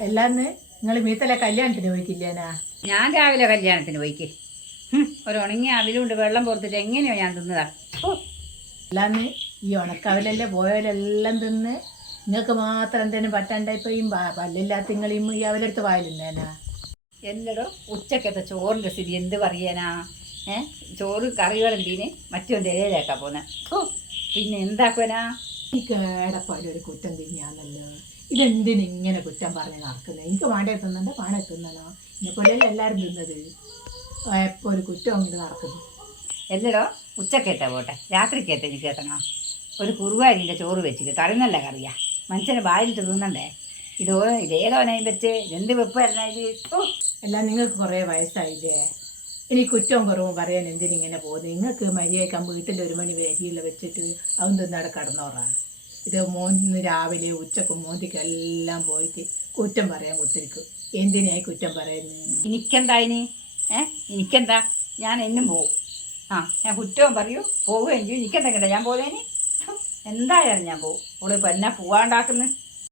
എല്ലാന്ന് നിങ്ങൾ മീത്തലെ കല്യാണത്തിന് പോയിക്കില്ലേനാ ഞാൻ രാവിലെ കല്യാണത്തിന് പോയിക്ക്. ഒരു ഉണങ്ങിയ അവിലുണ്ട് വെള്ളം പുറത്തിട്ട് എങ്ങനെയോ ഞാൻ തിന്നതാ. എല്ലാന്ന് ഈ ഉണക്കവലല്ലേ പോയവരെല്ലാം തിന്ന് നിങ്ങൾക്ക് മാത്രം എന്തേലും പറ്റാണ്ടായിപ്പോയും പല്ലില്ലാത്ത നിങ്ങളീ ഈ അവലെടുത്ത് വായിലിന്നേനാ എല്ലടോ ഉച്ചക്കത്തെ ചോറിന്റെ സ്ഥിതി എന്ത് പറയാനാ? ഏ? ചോറ് തീന് മറ്റൊന്റെ ഇലയിലേക്കാ പോന്നെ. പിന്നെ എന്താക്കുവനാ? ഈ ഒരു കുറ്റം തിരിഞ്ഞാന്നല്ലോ ഇതെന്തിന് ഇങ്ങനെ കുറ്റം പറഞ്ഞ് നടക്കുന്നത് എനിക്ക് പാണ്ഡെ എത്തുന്നുണ്ട് പാണ്ഡെ എത്തുന്നല്ലോ എന്നെക്കൊല്ലല്ലേ എല്ലാവരും തിന്നത്? എപ്പോൾ ഒരു കുറ്റം അങ്ങോട്ട് നടക്കുന്നു. എല്ലടോ ഉച്ചക്കേറ്റ പോട്ടെ. രാത്രിക്കേറ്റ എനിക്ക് എത്തണോ ഒരു കുറുവാരിന്റെ ചോറ് വെച്ചിട്ട് കറി നല്ല കറിയാ. മനുഷ്യനെ വായിലിട്ട് തിന്നണ്ടേ? ഇതോ ഇതേതോനായി വെച്ച് എന്ത് വെപ്പ് തരണത് എല്ലാം നിങ്ങൾക്ക് കുറേ വയസ്സായില്ലേ? ഇനി കുറ്റവും കുറവും പറയാൻ എന്തിനിങ്ങനെ പോകുന്നത് നിങ്ങൾക്ക് മര്യാദക്കാൻ വീട്ടിൽ ഒരു മണി വരിയില്ല വെച്ചിട്ട് അവൻ തിന്നാടെ കടന്നോറാ. ഇത് മൂന്ന് രാവിലെ ഉച്ചക്കും എല്ലാം പോയിട്ട് കുറ്റം പറയാൻ കുത്തിരിക്കും. എന്തിനായി കുറ്റം പറയുന്നത് എനിക്കെന്താ ഇനി ഏ? എനിക്കെന്താ? ഞാൻ എന്നും പോവും. ആ ഞാൻ കുറ്റവും പറയൂ പോവുകയും ചെയ്യും. എനിക്കെന്തെങ്കിലും ഞാൻ പോവേനി എന്തായാലും ഞാൻ പോവും. ഓളിപ്പോൾ എന്നാ പോവാണ്ടാക്കുന്നു?